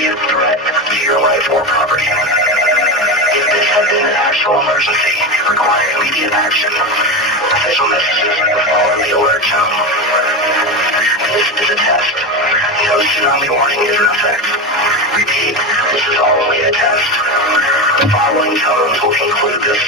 immediate threat to your life or property. If this has been an actual emergency, you require immediate action. Official messages will follow the alert tone. This is a test. No tsunami warning is in effect. Repeat, this is only a test. The following tones will conclude this